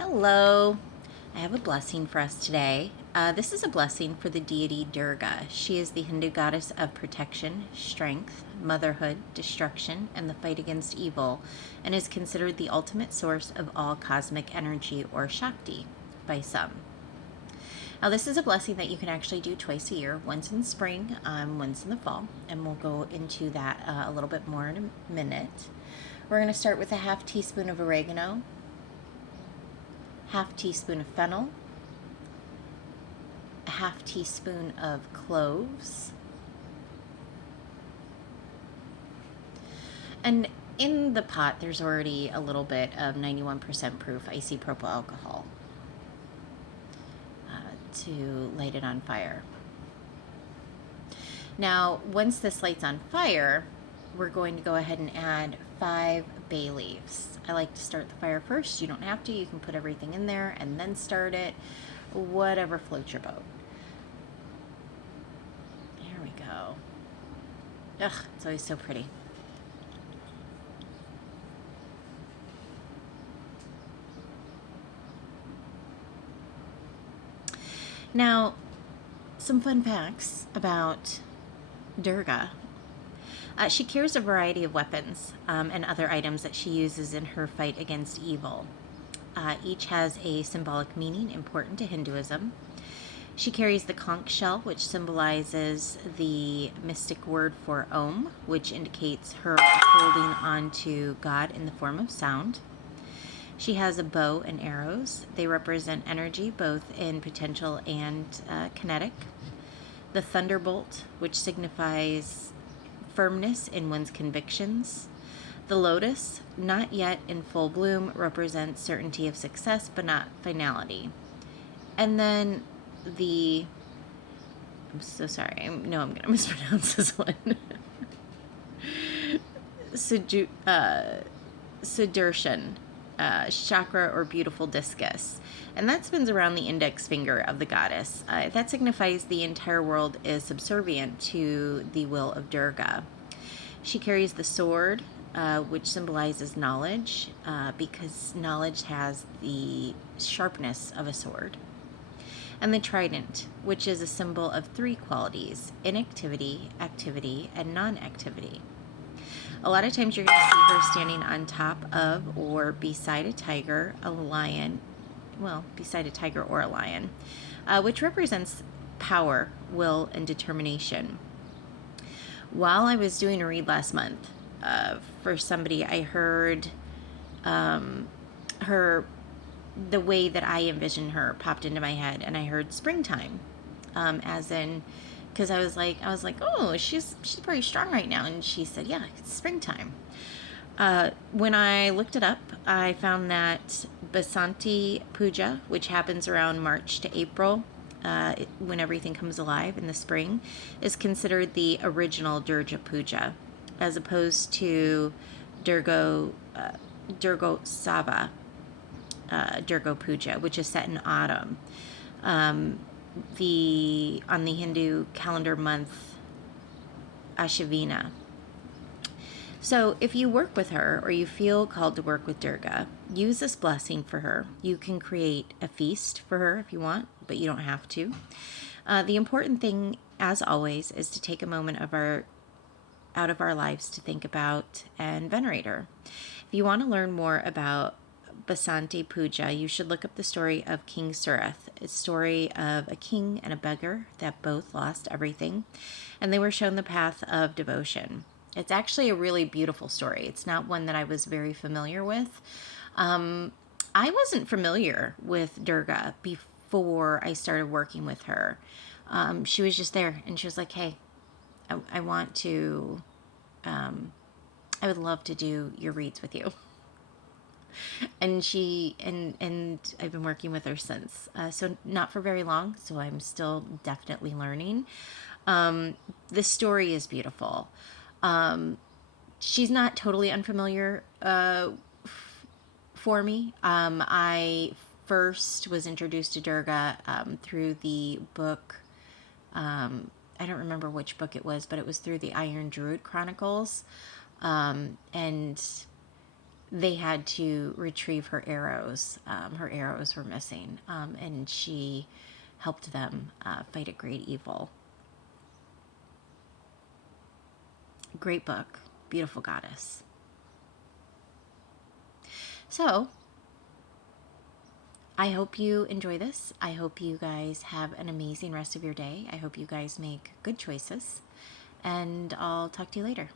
Hello. I have a blessing for us today. This is a blessing for the deity Durga. She is the Hindu goddess of protection, strength, motherhood, destruction, and the fight against evil, and is considered the ultimate source of all cosmic energy or Shakti by some. Now, this is a blessing that you can actually do twice a year, once in spring, once in the fall, and we'll go into that a little bit more in a minute. We're going to start with a half teaspoon of oregano, half teaspoon of fennel, a half teaspoon of cloves, and in the pot there's already a little bit of 91% proof isopropyl alcohol to light it on fire. Now, once this lights on fire, we're going to go ahead and add 5 bay leaves. I like to start the fire first. You don't have to. You can put everything in there and then start it. Whatever floats your boat. Here we go. Ugh, it's always so pretty. Now, some fun facts about Durga. She carries a variety of weapons and other items that she uses in her fight against evil. Each has a symbolic meaning important to Hinduism. She carries the conch shell, which symbolizes the mystic word for Om, which indicates her holding on to God in the form of sound. She has a bow and arrows. They represent energy, both in potential and kinetic. The thunderbolt, which signifies firmness in one's convictions. The lotus, not yet in full bloom, represents certainty of success, but not finality. And then I'm so sorry, I know I'm going to mispronounce this one. Sudarshan chakra, or beautiful discus. And that spins around the index finger of the goddess. That signifies the entire world is subservient to the will of Durga. She carries the sword, which symbolizes knowledge, because knowledge has the sharpness of a sword. And the trident, which is a symbol of 3 qualities: inactivity, activity, and non-activity. A lot of times you're going to see her standing on top of or beside a tiger, a lion, beside a tiger or a lion, which represents power, will, and determination. While I was doing a read last month for somebody, I heard the way that I envisioned her popped into my head, and I heard springtime, as in, because I was like, oh, she's pretty strong right now, and she said, yeah, it's springtime. When I looked it up, I found that Basanti Puja, which happens around March to April, when everything comes alive in the spring, is considered the original Durga Puja, as opposed to Durga Durga Puja, which is set in autumn. On the Hindu calendar month Ashvina. So if you work with her, or you feel called to work with Durga, use this blessing for her. You can create a feast for her if you want, but you don't have to. The important thing, as always, is to take a moment out of our lives to think about and venerate her. If you want to learn more about Basanti Puja, you should look up the story of King Surath. It's a story of a king and a beggar that both lost everything, and they were shown the path of devotion. It's actually a really beautiful story. It's not one that I was very familiar with. I wasn't familiar with Durga before I started working with her. She was just there, and she was like, hey, I want to, I would love to do your reads with you. And I've been working with her since. So not for very long, so I'm still definitely learning. The story is beautiful. She's not totally unfamiliar for me. I first was introduced to Durga through the book. I don't remember which book it was, but it was through the Iron Druid Chronicles. And they had to retrieve her arrows. Her arrows were missing, and she helped them fight a great evil. Great book, beautiful goddess. So, I hope you enjoy this. I hope you guys have an amazing rest of your day. I hope you guys make good choices. And I'll talk to you later.